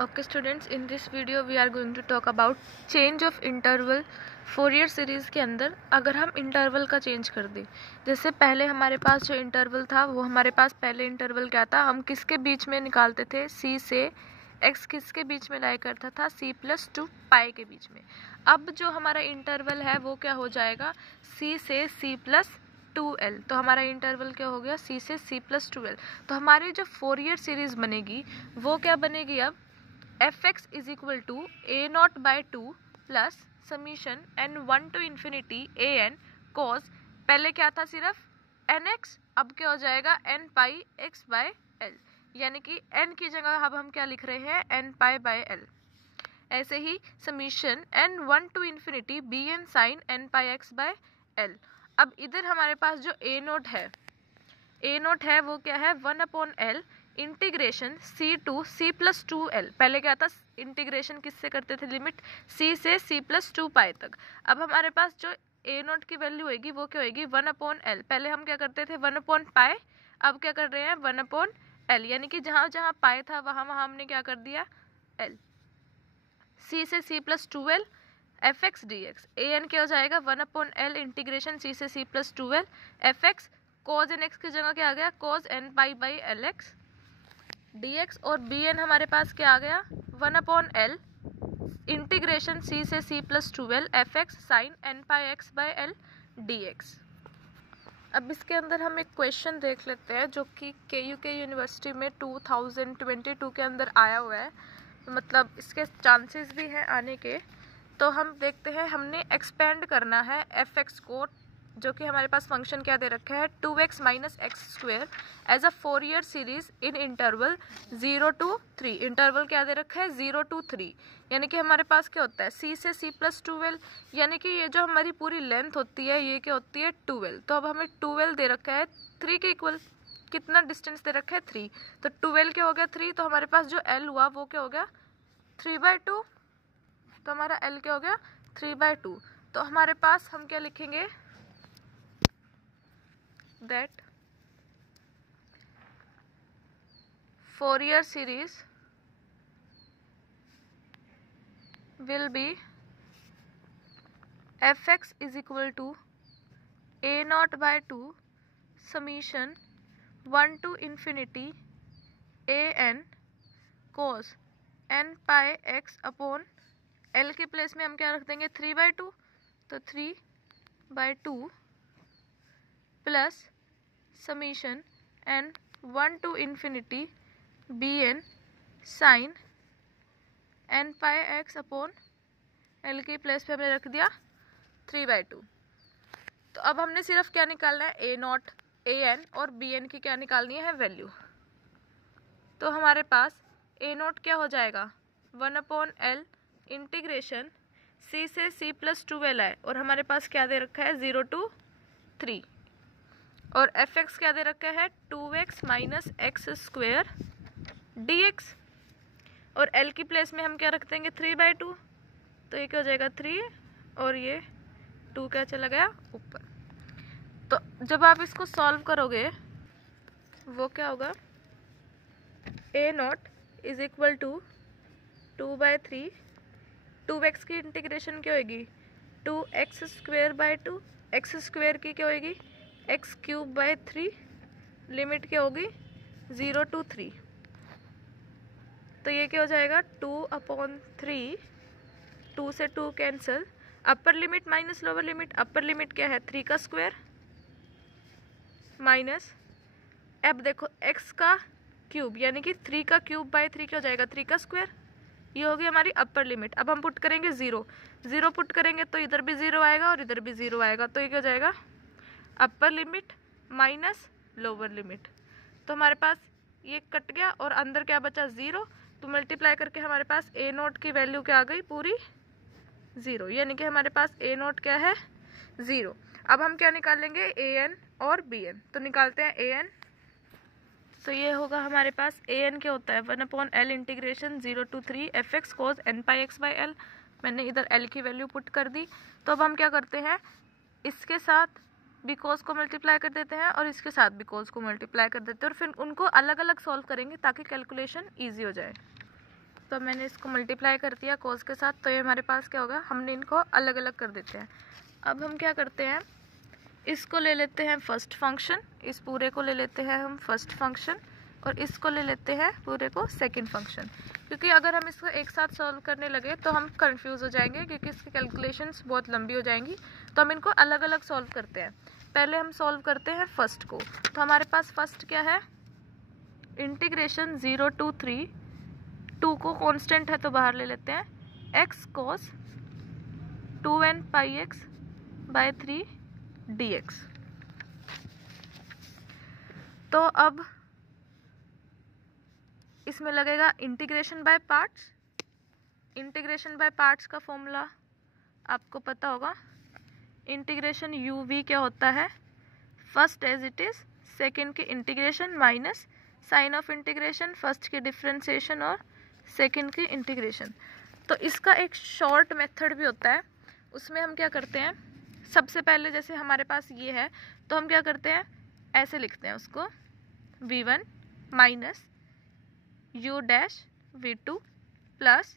Okay students, in this video we are going to talk about change of interval Fourier series के अंदर अगर हम interval का change कर दें। जैसे पहले हमारे पास जो इंटरवल था वो हमारे पास पहले इंटरवल क्या था, हम किसके बीच में निकालते थे, c से x किसके बीच में लाया करता था, c+2 पाई के बीच में। अब जो हमारा इंटरवल है वो क्या हो जाएगा, c से c+2l। तो हमारा इंटरवल क्या हो गया, c से c+2l। तो हमारी जो फोरियर सीरीज़ बनेगी वो क्या बनेगी, अब fx is equal to a0/2 plus summation n1 to infinity an cos, पहले क्या था सिर्फ nx, अब क्या हो जाएगा n πx/l, यानी कि n की जगह अब हम क्या लिख रहे हैं, n π/l। ऐसे ही summation n1 to infinity bn sin n πx/l। अब इधर हमारे पास जो a0 है वो क्या है, 1/l integration c to c+2l। पहले क्या था, इंटीग्रेशन किससे करते थे, लिमिट c से c+2 पाई तक। अब हमारे पास जो a0 की वैल्यू होगी वो क्या होगी, 1/l। पहले हम क्या करते थे 1/π, अब क्या कर रहे हैं 1/l, यानी कि जहाँ जहाँ पाई था वहाँ वहाँ हमने क्या कर दिया l। c से c+2l fx dx, an क्या हो जाएगा 1/l इंटीग्रेशन c से c+2l fx cos nx की जगह क्या आ गया, cos nπ/lx dx, और bn हमारे पास क्या आ गया 1/l इंटीग्रेशन c से c+2l fx sin nπx/l dx। अब इसके अंदर हम एक क्वेश्चन देख लेते हैं जो कि KUK यूनिवर्सिटी में 2022 के अंदर आया हुआ है, मतलब इसके चांसेस भी हैं आने के। तो हम देखते हैं, हमने एक्सपेंड करना है fx को, जो कि हमारे पास फंक्शन क्या दे रखा है 2x - x² as a Fourier series in interval 0 to 3। Interval क्या दे रखा है 0 to 3, यानी कि हमारे पास क्या होता है c से c+2l, यानी कि ये जो हमारी पूरी लेंथ होती है ये क्या होती है 2l। तो अब हमें 2l दे रखा है 3 के इक्वल, कितना डिस्टेंस दे रखा है 3, तो 2l क्या हो गया 3, तो हमारे पास जो l हुआ वो क्या हो गया 3/2, तो हमारा l क्या हो गया 3/2। तो हमारे पास हम क्या लिखेंगे, that Fourier series will be fx is equal to a0/2 summation 1 to infinity an cos nπx/l के प्लेस में हम क्या रख देंगे 3/2, तो 3/2 plus summation n1 to infinity bn sin nπx/l की प्लेस पे हमने रख दिया 3/2। तो अब हमने सिर्फ क्या निकालना है a0, an और bn की क्या निकालनी है वैल्यू। तो हमारे पास a0 क्या हो जाएगा 1/l इंटीग्रेशन c से c+2l है, और हमारे पास क्या दे रखा है 0 to 3, और fx क्या दे रखा है 2x - x² dx, और l की प्लेस में हम क्या रख देंगे 3/2, तो ये क्या हो जाएगा 3 और ये 2 क्या चला गया ऊपर। तो जब आप इसको सॉल्व करोगे वो क्या होगा, a0 is equal to 2/3, 2x की इंटीग्रेशन क्या होगी 2x²/2, x² की क्या होगी x³ लिमिट क्या होगी 0 to 3, तो ये क्या हो जाएगा 2/3, 2 से 2 cancel, upper limit minus lower limit, upper limit क्या है 3 का स्क्वायर माइनस, अब देखो x का क्यूब यानी कि 3 का क्यूब बाय 3 क्या हो जाएगा 3 का स्क्वायर, ये होगी हमारी अपर लिमिट। अब हम पुट करेंगे 0 पुट करेंगे तो इधर भी 0 आएगा और इधर भी 0 आएगा, तो ये क्या हो जाएगा upper limit minus lower limit. तो हमारे पास ये कट गया और अंदर क्या बचा 0, तो मल्टीप्लाई करके हमारे पास a0 की वैल्यू क्या आ गई पूरी 0, यानी कि हमारे पास a0 क्या है 0। अब हम क्या निकालेंगे an और bn, तो निकालते हैं an। तो ये होगा हमारे पास an क्या होता है 1/l integration 0 to 3 fx cos nπx/l, मैंने इधर l की वैल्यू पुट कर दी। तो अब हम क्या करते हैं, इसके साथ बिकॉज को मल्टीप्लाई कर देते हैं और इसके साथ बिकॉज को मल्टीप्लाई कर देते हैं, और फिर उनको अलग अलग सॉल्व करेंगे ताकि कैलकुलेशन ईजी हो जाए। तो मैंने इसको मल्टीप्लाई कर दिया कोस के साथ, तो ये हमारे पास क्या होगा, हमने इनको अलग अलग कर देते हैं। अब हम क्या करते हैं, इसको ले लेते हैं फर्स्ट फंक्शन, इस पूरे को ले लेते हैं हम फर्स्ट फंक्शन, और इसको ले लेते हैं पूरे को सेकंड फंक्शन। क्योंकि अगर हम इसको एक साथ सॉल्व करने लगे तो हम कंफ्यूज हो जाएंगे, क्योंकि इसकी कैलकुलेशंस बहुत लंबी हो जाएंगी। तो हम इनको अलग अलग सॉल्व करते हैं। पहले हम सॉल्व करते हैं फर्स्ट को। तो हमारे पास फर्स्ट क्या है, इंटीग्रेशन 0 to 3, 2 को कांस्टेंट है तो बाहर ले लेते हैं, x cos 2n pi x by 3 dx। तो अब इसमें लगेगा integration by parts. Integration by parts का फॉर्मूला आपको पता होगा, इंटीग्रेशन यू वी क्या होता है, first as it is, second के integration minus sign of integration, first के डिफरेंशिएशन और सेकंड के इंटीग्रेशन। तो इसका एक शॉर्ट मेथड भी होता है, उसमें हम क्या करते हैं, सबसे पहले जैसे हमारे पास ये है तो हम क्या करते हैं, ऐसे लिखते हैं उसको, v1 minus u dash v2 plus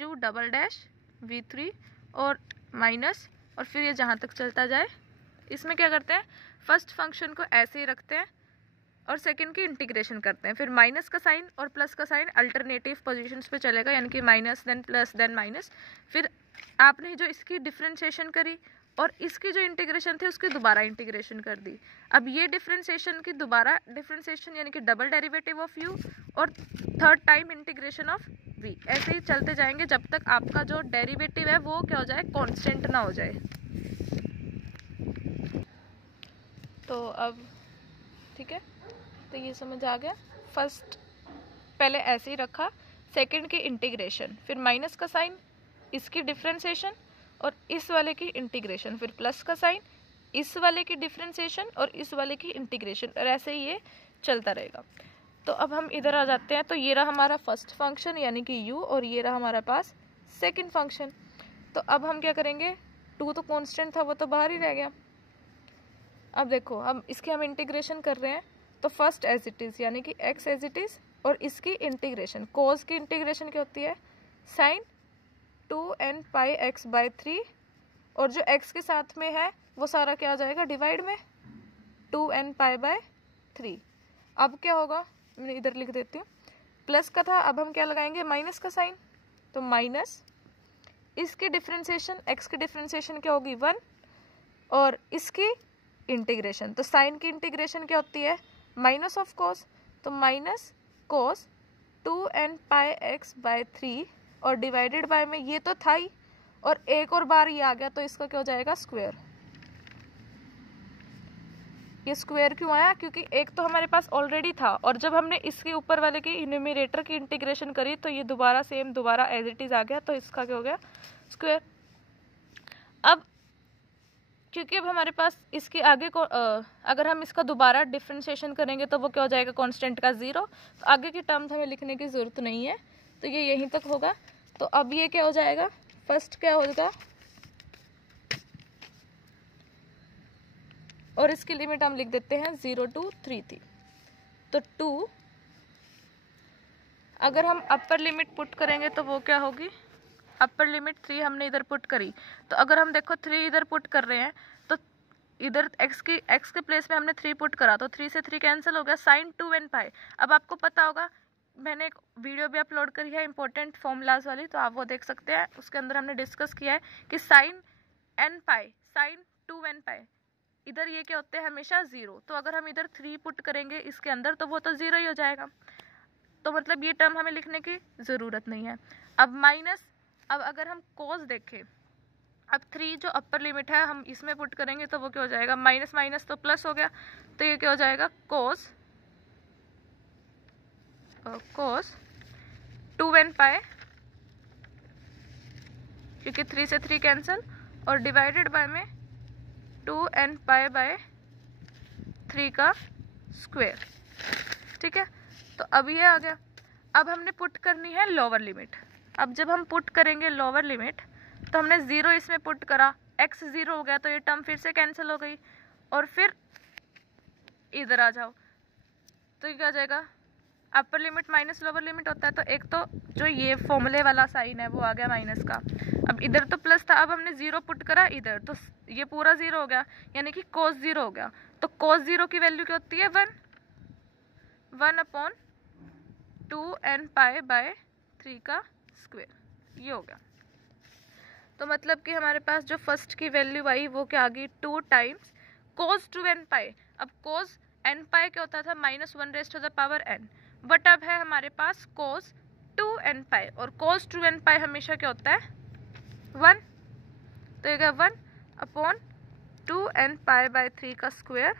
u double dash v3 और माइनस, और फिर ये जहाँ तक चलता जाए। इसमें क्या करते हैं, फर्स्ट फंक्शन को ऐसे ही रखते हैं और सेकंड की इंटीग्रेशन करते हैं, फिर माइनस का साइन और प्लस का साइन अल्टरनेटिव पोजीशंस पे चलेगा, यानी कि minus then plus then minus. फिर आपने जो इसकी डिफरेंशिएशन करी और इसकी जो इंटीग्रेशन थी उसकी दोबारा इंटीग्रेशन कर दी। अब ये डिफरेंशिएशन की दोबारा डिफरेंशिएशन यानी कि डबल डेरिवेटिव ऑफ u और third time integration of v, ऐसे ही चलते जाएंगे जब तक आपका जो डेरिवेटिव है वो क्या हो जाए, कांस्टेंट ना हो जाए। तो अब ठीक है, तो ये समझ आ गया। फर्स्ट पहले ऐसे ही रखा, सेकंड की इंटीग्रेशन, फिर माइनस का साइन, इसकी डिफरेंशिएशन और इस वाले की इंटीग्रेशन, फिर प्लस का साइन, इस वाले की डिफरेंशिएशन और इस वाले की इंटीग्रेशन, और ऐसे ही ये चलता रहेगा। तो अब हम इधर आ जाते हैं, तो ये रहा हमारा फर्स्ट फंक्शन यानी कि u, और ये रहा हमारे पास सेकंड फंक्शन। तो अब हम क्या करेंगे, 2 तो कांस्टेंट था वो तो बाहर ही रह गया। अब देखो, अब इसके हम इंटीग्रेशन कर रहे हैं, तो फर्स्ट एज इट इज़ यानी कि x एज इट इज़, और इसकी इंटीग्रेशन, कोस की इंटीग्रेशन क्या होती है, sign 2n pi x by 3, और जो x के साथ में है वो सारा क्या आ जाएगा, डिवाइड में 2n पाई बाय 3। अब क्या होगा, मैं इधर लिख देती हूँ, प्लस का था, अब हम क्या लगाएंगे, माइनस का साइन, तो माइनस इसकी डिफरेंशिएशन, x की डिफरेंशिएशन क्या होगी 1, और इसकी इंटीग्रेशन, तो साइन की इंटीग्रेशन क्या होती है, माइनस ऑफ कोस, तो माइनस कोस 2n पाई x बाय 3, और डिवाइडेड बाय में ये तो था ही, और एक और बार ये आ गया तो इसका क्या हो जाएगा, स्क्वायर। ये स्क्वायर क्यों आया, क्योंकि एक तो हमारे पास ऑलरेडी था, और जब हमने इसके ऊपर वाले की न्यूमरेटर की इंटीग्रेशन करी तो ये दोबारा सेम दोबारा एज इट इज आ गया, तो इसका क्या हो गया, स्क्वायर। अब क्योंकि अब हमारे पास इसके आगे को अगर हम इसका दोबारा डिफरेंशिएशन करेंगे तो वो क्या हो जाएगा, कांस्टेंट का 0, तो आगे की टर्म हमें लिखने की ज़रूरत नहीं है, तो ये यहीं तक होगा। तो अब ये क्या हो जाएगा, फर्स्ट क्या होगा, और इसकी लिमिट हम लिख देते हैं 0 to 3 थी, तो 2, अगर हम अपर लिमिट पुट करेंगे तो वो क्या होगी, अपर लिमिट 3 हमने इधर पुट करी, तो अगर हम देखो 3 इधर पुट कर रहे हैं तो इधर x के प्लेस में हमने 3 पुट करा, तो 3 से 3 कैंसिल हो गया, साइन 2n पाई। अब आपको पता होगा, मैंने एक वीडियो भी अपलोड करी है इंपॉर्टेंट फॉर्मूलाज वाली, तो आप वो देख सकते हैं, उसके अंदर हमने डिस्कस किया है कि साइन n पाई, साइन 2n पाई, इधर ये क्या होते हैं हमेशा 0, तो अगर हम इधर 3 पुट करेंगे इसके अंदर तो वो तो 0 ही हो जाएगा, तो मतलब ये टर्म हमें लिखने की ज़रूरत नहीं है। अब माइनस, अब अगर हम कोस देखें, अब 3 जो अपर लिमिट है हम इसमें पुट करेंगे तो वो क्या हो जाएगा, माइनस माइनस तो प्लस हो गया, तो ये क्या हो जाएगा, कोस 2n पाई, क्योंकि 3 से 3 कैंसिल, और डिवाइडेड बाय में 2n पाई बाय 3 का स्क्वायर। ठीक है, तो अब ये आ गया। अब हमने पुट करनी है लोअर लिमिट। अब जब हम पुट करेंगे लोअर लिमिट, तो हमने 0 इसमें पुट करा, x 0 हो गया, तो ये टर्म फिर से कैंसिल हो गई, और फिर इधर आ जाओ, तो ये क्या आ जाएगा, upper limit minus lower limit होता है, तो एक तो जो ये फॉर्मूले वाला साइन है वो आ गया माइनस का। अब इधर तो प्लस था, अब हमने 0 पुट करा इधर, तो ये पूरा 0 हो गया, यानी कि cos 0 हो गया। तो cos 0 की वैल्यू क्या होती है 1/2n π/3 का स्क्वायर, ये हो गया। तो मतलब कि हमारे पास जो फर्स्ट की वैल्यू आई वो क्या आ गई 2 टाइम्स cos 2nπ। अब cos nπ क्या होता था -1n, बट अब है हमारे पास cos 2nπ, और cos 2nπ हमेशा क्या होता है 1, तो ये क्या 1/2nπ/3 का स्क्वायर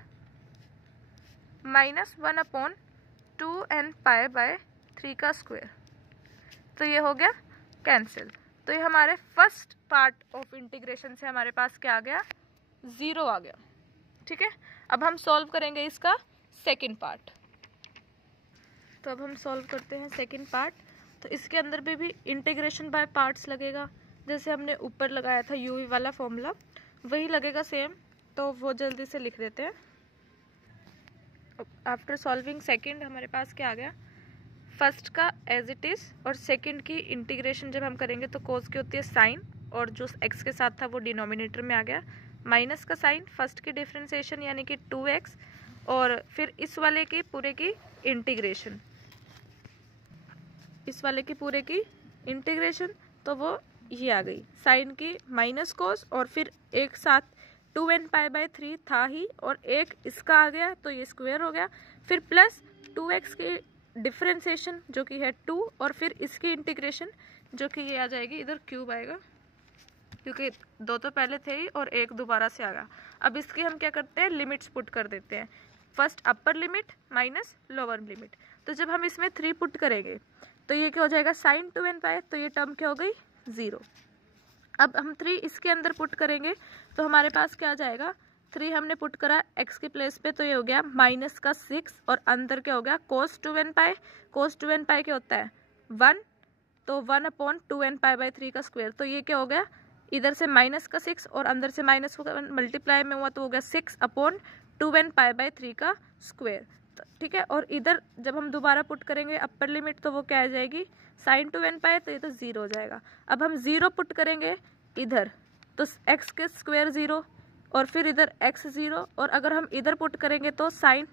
-1/2nπ/3 का स्क्वायर, तो ये हो गया कैंसिल। तो ये हमारे फर्स्ट पार्ट ऑफ इंटीग्रेशन से हमारे पास क्या आ गया 0 आ गया। ठीक है, अब हम सॉल्व करेंगे इसका सेकंड पार्ट। तो अब हम सॉल्व करते हैं सेकंड पार्ट। तो इसके अंदर भी इंटीग्रेशन बाय पार्ट्स लगेगा, जैसे हमने ऊपर लगाया था यूवी वाला फॉर्मूला वही लगेगा सेम, तो वो जल्दी से लिख देते हैं। आफ्टर सॉल्विंग सेकंड हमारे पास क्या आ गया, फर्स्ट का एज इट इज, और सेकंड की इंटीग्रेशन जब हम करेंगे तो कोस की होती है साइन, और जो एक्स के साथ था वो डिनोमिनेटर में आ गया, माइनस का साइन, फर्स्ट की डिफरेंशिएशन यानी कि 2x, और फिर इस वाले की पूरे की इंटीग्रेशन, इस वाले की पूरे की इंटीग्रेशन, तो वो ये आ गई साइन की माइनस कोस, और फिर एक साथ 2nπ/3 था ही, और एक इसका आ गया तो ये स्क्वायर हो गया, फिर प्लस 2x की डिफरेंशिएशन जो कि है 2, और फिर इसकी इंटीग्रेशन जो कि ये आ जाएगी, इधर क्यूब आएगा क्योंकि 2 तो पहले थे ही और एक दोबारा से आ गया। अब इसकी हम क्या करते हैं लिमिट्स पुट कर देते हैं, first upper limit minus lower limit. तो जब हम इसमें 3 पुट करेंगे तो ये क्या हो जाएगा sin 2nπ, तो ये टर्म क्या हो गई 0। अब हम 3 इसके अंदर पुट करेंगे तो हमारे पास क्या आ जाएगा, 3 हमने पुट करा x के प्लेस पे, तो ये हो गया माइनस का 6, और अंदर क्या हो गया cos 2nπ, cos 2nπ क्या होता है 1, तो 1/2nπ/3 का स्क्वायर, तो ये क्या हो गया इधर से माइनस का 6 और अंदर से माइनस को मल्टीप्लाई में हुआ तो हो गया 6/2nπ/3 का स्क्वायर। ठीक है, और इधर जब हम दोबारा पुट करेंगे अपर लिमिट तो वो क्या आ जाएगी sin 2nπ, तो ये तो 0 हो जाएगा। अब हम 0 पुट करेंगे इधर तो x के स्क्वायर 0, और फिर इधर x 0, और अगर हम इधर पुट करेंगे तो sin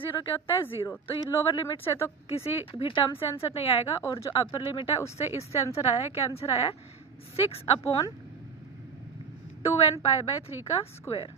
0 क्या होता है 0, तो ये लोअर लिमिट से तो किसी भी टर्म से आंसर नहीं आएगा, और जो अपर लिमिट है उससे इससे आंसर आया है, क्या आंसर आया है 6/2nπ/3 का स्क्वायर।